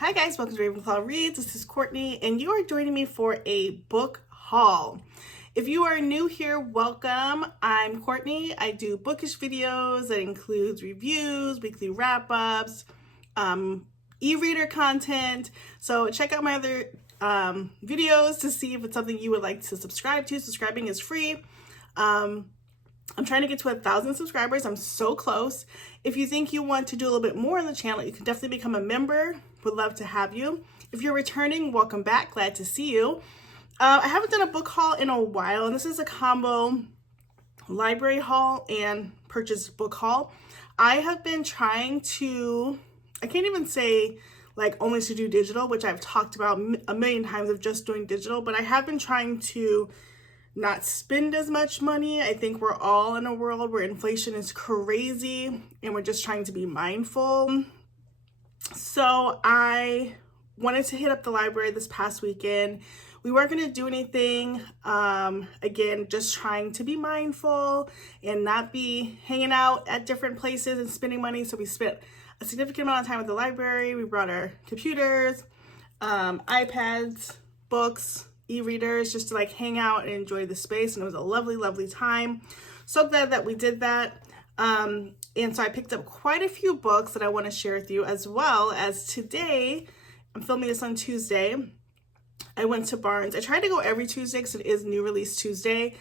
Hi guys, welcome to Bibliophile Reads. This is Courtney and you are joining me for a book haul. If you are new here, welcome. I'm Courtney. I do bookish videos that includes reviews, weekly wrap-ups, e-reader content. So check out my other videos to see if it's something you would like to subscribe to. Subscribing is free. I'm trying to get to 1,000 subscribers. I'm so close. If you think you want to do a little bit more on the channel, you can definitely become a member. Would love to have you. If you're returning, welcome back. Glad to see you. I haven't done a book haul in a while, and this is a combo library haul and purchase book haul. I have been trying to, I can't even say like only to do digital, which I've talked about a million times of just doing digital, but I have been trying to not spend as much money. I think we're all in a world where inflation is crazy and we're just trying to be mindful. So I wanted to hit up the library this past weekend. We weren't going to do anything. Again, just trying to be mindful and not be hanging out at different places and spending money. So we spent a significant amount of time at the library. We brought our computers, iPads, books, e-readers, just to like hang out and enjoy the space. And it was a lovely, lovely time. So glad that we did that. And so I picked up quite a few books that I want to share with you, as well as today, I'm filming this on Tuesday. I went to Barnes. I try to go every Tuesday because it is new release Tuesday.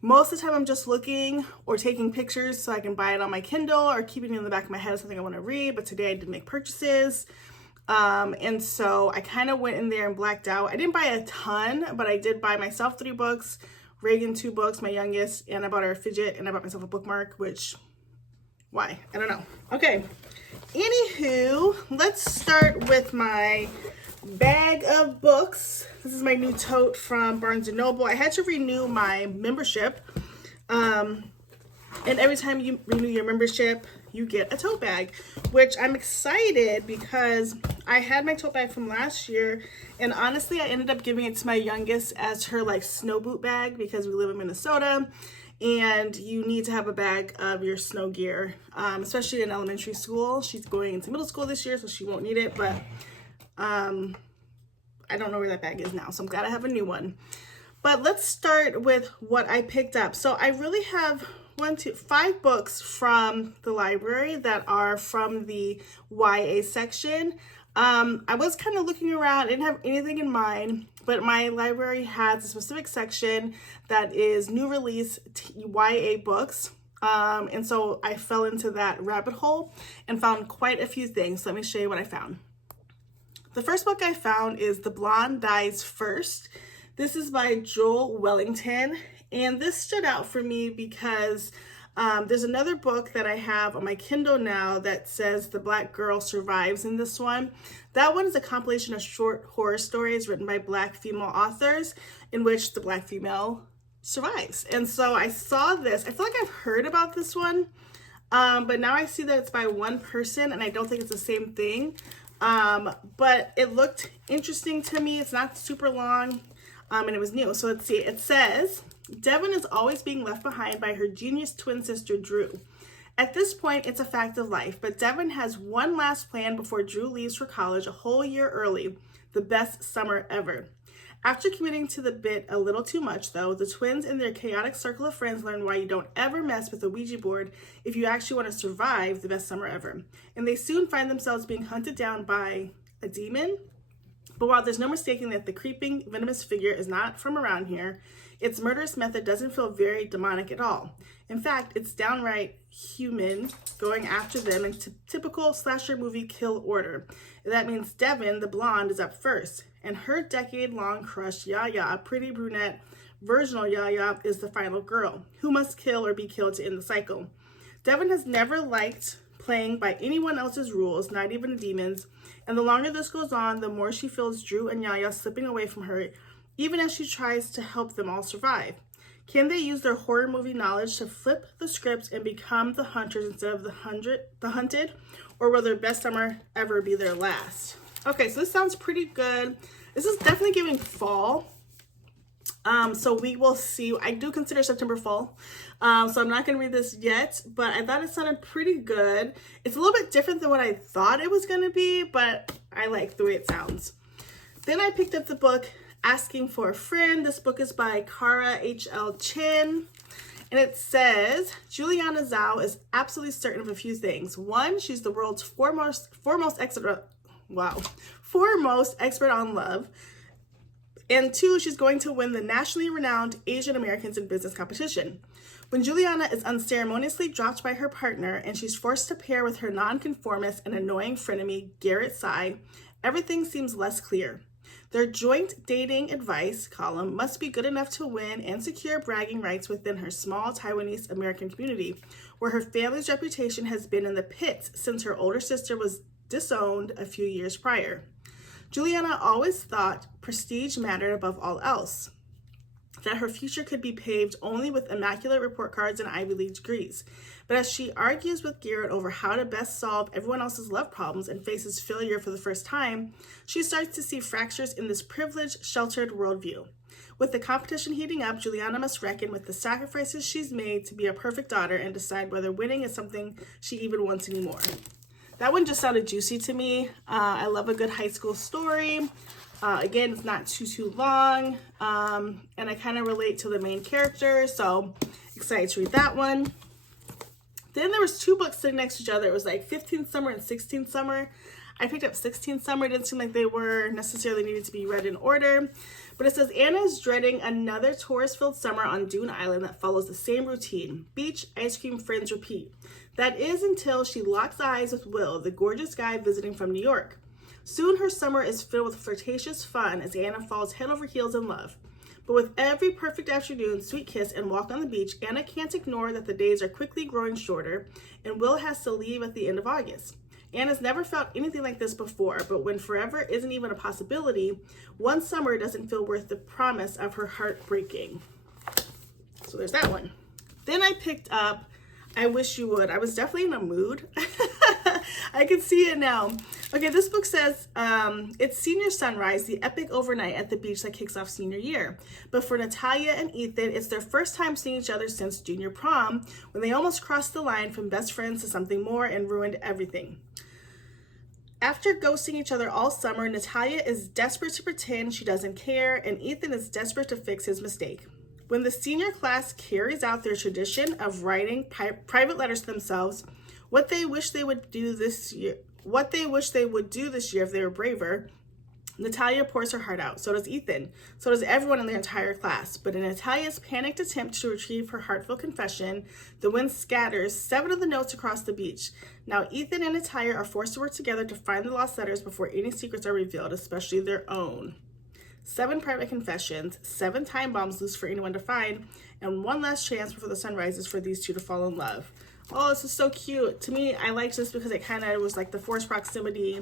Most of the time I'm just looking or taking pictures so I can buy it on my Kindle or keeping it in the back of my head as something I want to read. But today I did make purchases. And so I kind of went in there and blacked out. I didn't buy a ton, but I did buy myself 3 books, Reagan 2 books, my youngest, and I bought her a fidget and I bought myself a bookmark, which, why? I don't know. Okay. Anywho, let's start with my bag of books. This is my new tote from Barnes & Noble. I had to renew my membership. And every time you renew your membership, you get a tote bag, which I'm excited because I had my tote bag from last year, and honestly I ended up giving it to my youngest as her like snow boot bag because we live in Minnesota and you need to have a bag of your snow gear, especially in elementary school. She's going into middle school this year, so she won't need it, but I don't know where that bag is now, so I'm glad I have a new one. But let's start with what I picked up. So I really have 5 books from the library that are from the YA section. I was kind of looking around, I didn't have anything in mind, but my library has a specific section that is new release YA books. And so I fell into that rabbit hole and found quite a few things. So let me show you what I found. The first book I found is The Blonde Dies First. This is by Joel Wellington, and this stood out for me because there's another book that I have on my Kindle now that says The Black Girl Survives in this one. That one is a compilation of short horror stories written by Black female authors in which the Black female survives. And so I saw this. I feel like I've heard about this one, but now I see that it's by one person, and I don't think it's the same thing. But it looked interesting to me. It's not super long, and it was new. So let's see. It says, Devon is always being left behind by her genius twin sister, Drew. At this point, it's a fact of life, but Devon has one last plan before Drew leaves for college a whole year early, the best summer ever. After committing to the bit a little too much, though, the twins and their chaotic circle of friends learn why you don't ever mess with a Ouija board if you actually want to survive the best summer ever. And they soon find themselves being hunted down by a demon. But while there's no mistaking that the creeping, venomous figure is not from around here, its murderous method doesn't feel very demonic at all. In fact, it's downright human, going after them in typical slasher movie kill order. And that means Devon, the blonde, is up first, and her decade-long crush, Yaya, a pretty brunette virginal Yaya, is the final girl, who must kill or be killed to end the cycle. Devon has never liked playing by anyone else's rules, not even the demons, and the longer this goes on, the more she feels Drew and Yaya slipping away from her, even as she tries to help them all survive. Can they use their horror movie knowledge to flip the scripts and become the hunters instead of the hunted? Or will their best summer ever be their last? Okay, so this sounds pretty good. This is definitely giving fall. So we will see. I do consider September full. So I'm not going to read this yet, but I thought it sounded pretty good. It's a little bit different than what I thought it was going to be, but I like the way it sounds. Then I picked up the book Asking for a Friend. This book is by Kara H.L. Chin. And it says, Juliana Zhao is absolutely certain of a few things. One, she's the world's foremost expert on love. And two, she's going to win the nationally renowned Asian Americans in Business competition. When Juliana is unceremoniously dropped by her partner and she's forced to pair with her nonconformist and annoying frenemy, Garrett Tsai, everything seems less clear. Their joint dating advice column must be good enough to win and secure bragging rights within her small Taiwanese American community, where her family's reputation has been in the pits since her older sister was disowned a few years prior. Juliana always thought prestige mattered above all else, that her future could be paved only with immaculate report cards and Ivy League degrees. But as she argues with Garrett over how to best solve everyone else's love problems and faces failure for the first time, she starts to see fractures in this privileged, sheltered worldview. With the competition heating up, Juliana must reckon with the sacrifices she's made to be a perfect daughter and decide whether winning is something she even wants anymore. That one just sounded juicy to me. I love a good high school story. Again, it's not too long. And I kind of relate to the main character, so excited to read that one. Then there was two books sitting next to each other. It was like 15th Summer and 16th Summer. I picked up 16th Summer. It didn't seem like they were necessarily needed to be read in order. But it says, Anna is dreading another tourist-filled summer on Dune Island that follows the same routine. Beach, ice cream, friends, repeat. That is until she locks eyes with Will, the gorgeous guy visiting from New York. Soon her summer is filled with flirtatious fun as Anna falls head over heels in love. But with every perfect afternoon, sweet kiss, and walk on the beach, Anna can't ignore that the days are quickly growing shorter, and Will has to leave at the end of August. Anna's never felt anything like this before, but when forever isn't even a possibility, one summer doesn't feel worth the promise of her heart breaking. So there's that one. Then I picked up I Wish You Would. I was definitely in a mood. I can see it now. Okay, this book says, it's senior sunrise, the epic overnight at the beach that kicks off senior year. But for Natalia and Ethan, it's their first time seeing each other since junior prom, when they almost crossed the line from best friends to something more and ruined everything. After ghosting each other all summer, Natalia is desperate to pretend she doesn't care, and Ethan is desperate to fix his mistake. When the senior class carries out their tradition of writing private letters to themselves, what they wish they would do this year if they were braver, Natalia pours her heart out. So does Ethan. So does everyone in their entire class. But in Natalia's panicked attempt to retrieve her heartfelt confession, the wind scatters 7 of the notes across the beach. Now Ethan and Natalia are forced to work together to find the lost letters before any secrets are revealed, especially their own. 7 private confessions, 7 time bombs loose for anyone to find, and one last chance before the sun rises for these two to fall in love. Oh, this is so cute. To me, I liked this because it kind of was like the forced proximity,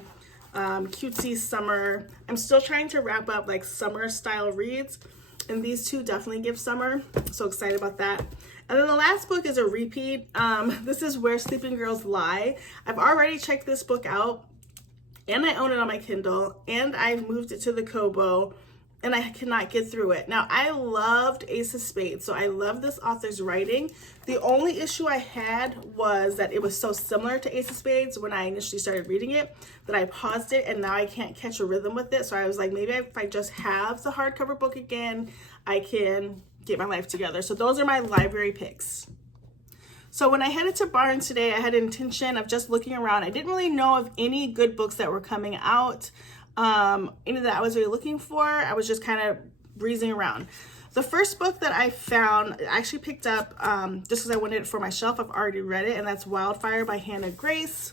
cutesy summer. I'm still trying to wrap up like summer style reads, and these two definitely give summer. So excited about that. And then the last book is a repeat. This is Where Sleeping Girls Lie. I've already checked this book out, and I own it on my Kindle, and I've moved it to the Kobo, and I cannot get through it. Now, I loved Ace of Spades, so I love this author's writing. The only issue I had was that it was so similar to Ace of Spades when I initially started reading it that I paused it, and now I can't catch a rhythm with it. So I was like, maybe if I just have the hardcover book again, I can get my life together. So those are my library picks. So when I headed to Barnes today, I had an intention of just looking around. I didn't really know of any good books that were coming out. Any that I was really looking for. I was just kind of breezing around. The first book that I found, I actually picked up just because I wanted it for my shelf. I've already read it, and that's Wildfire by Hannah Grace.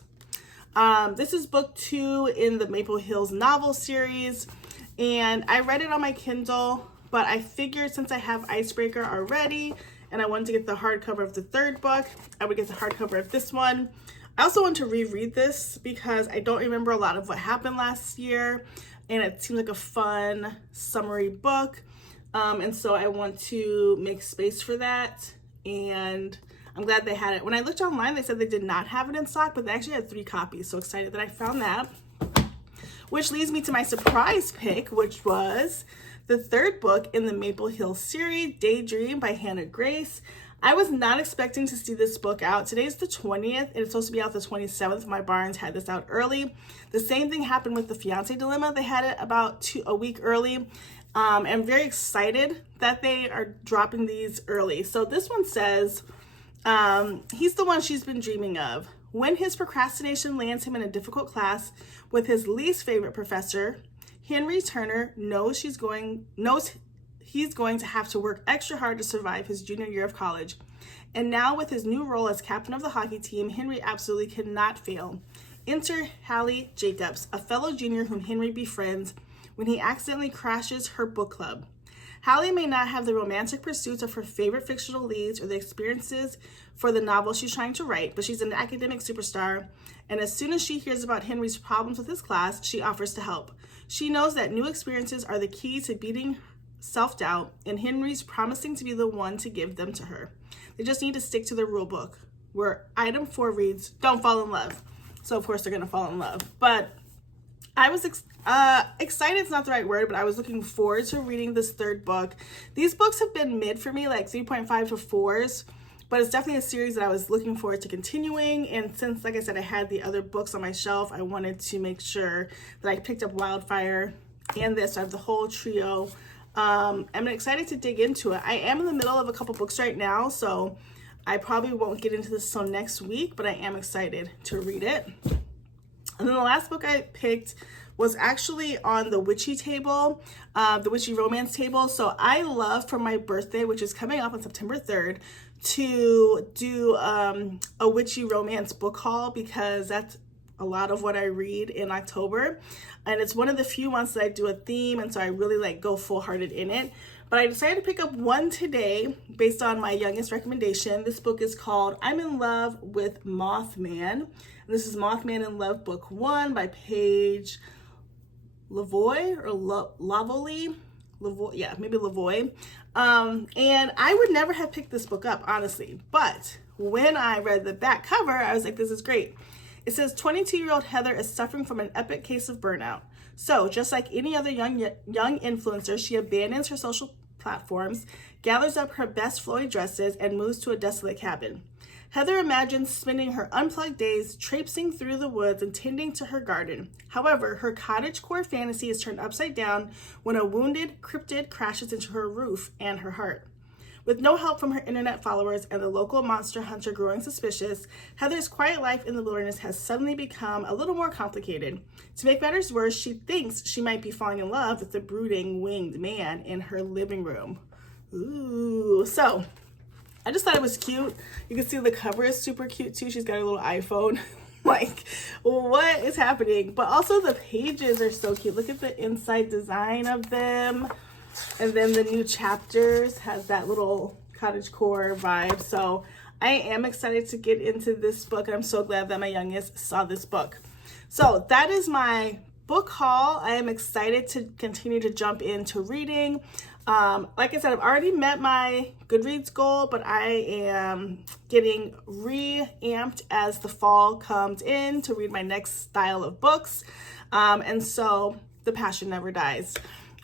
This is book 2 in the Maple Hills novel series, and I read it on my Kindle, but I figured since I have Icebreaker already, and I wanted to get the hardcover of the third book, I would get the hardcover of this one. I also want to reread this because I don't remember a lot of what happened last year, and it seemed like a fun summary book, and so I want to make space for that, and I'm glad they had it. When I looked online, they said they did not have it in stock, but they actually had 3 copies, so excited that I found that. Which leads me to my surprise pick, which was the third book in the Maple Hill series, Daydream by Hannah Grace. I was not expecting to see this book out. Today's the 20th. It's supposed to be out the 27th. My Barnes had this out early. The same thing happened with the Fiancé Dilemma. They had it about a week early. I'm very excited that they are dropping these early. So this one says, he's the one she's been dreaming of. When his procrastination lands him in a difficult class with his least favorite professor, Henry Turner knows he's going to have to work extra hard to survive his junior year of college. And now with his new role as captain of the hockey team, Henry absolutely cannot fail. Enter Hallie Jacobs, a fellow junior whom Henry befriends when he accidentally crashes her book club. Hallie may not have the romantic pursuits of her favorite fictional leads or the experiences for the novel she's trying to write, but she's an academic superstar, and as soon as she hears about Henry's problems with his class, she offers to help. She knows that new experiences are the key to beating self-doubt, and Henry's promising to be the one to give them to her. They just need to stick to the rule book, where item 4 reads, don't fall in love. So of course they're gonna fall in love. But I was excited, it's not the right word, but I was looking forward to reading this third book. These books have been mid for me, like 3.5 to 4s, but it's definitely a series that I was looking forward to continuing. And since, like I said, I had the other books on my shelf, I wanted to make sure that I picked up Wildfire and this. So I have the whole trio. I'm excited to dig into it. I am in the middle of a couple books right now, so I probably won't get into this till next week, but I am excited to read it. And then the last book I picked was actually on the witchy table, the witchy romance table. So I love for my birthday, which is coming up on September 3rd, to do a witchy romance book haul, because that's a lot of what I read in October. And it's one of the few months that I do a theme, and so I really like go full-hearted in it. But I decided to pick up one today based on my youngest recommendation. This book is called I'm in Love with Mothman. And this is Mothman in Love Book 1 by Paige Lavoie or Lavoli. Yeah, maybe Lavoie. And I would never have picked this book up, honestly. But when I read the back cover, I was like, this is great. It says 22-year-old Heather is suffering from an epic case of burnout. So just like any other young influencer, she abandons her social platforms, gathers up her best flowy dresses, and moves to a desolate cabin. Heather imagines spending her unplugged days traipsing through the woods and tending to her garden. However, her cottagecore fantasy is turned upside down when a wounded cryptid crashes into her roof and her heart. With no help from her internet followers and the local monster hunter growing suspicious, Heather's quiet life in the wilderness has suddenly become a little more complicated. To make matters worse, she thinks she might be falling in love with the brooding winged man in her living room. Ooh, so I just thought it was cute. You can see the cover is super cute too. She's got a little iPhone. Like, what is happening? But also the pages are so cute. Look at the inside design of them. And then the new chapters has that little cottagecore vibe. So I am excited to get into this book. I'm so glad that my youngest saw this book. So that is my book haul. I am excited to continue to jump into reading. Like I said, I've already met my Goodreads goal, but I am getting reamped as the fall comes in to read my next style of books. And so the passion never dies.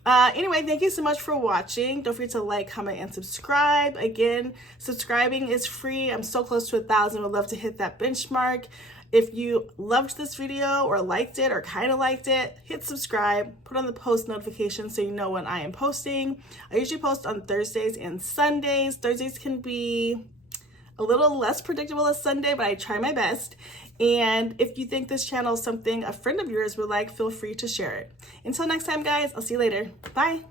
Anyway, thank you so much for watching. Don't forget to like, comment, and subscribe. Again, subscribing is free. I'm so close to 1,000. Would love to hit that benchmark. If you loved this video or liked it or kind of liked it, hit subscribe, put on the post notification so you know when I am posting. I usually post on Thursdays and Sundays. Thursdays can be a little less predictable as Sunday, but I try my best. And if you think this channel is something a friend of yours would like, feel free to share it. Until next time, guys, I'll see you later. Bye.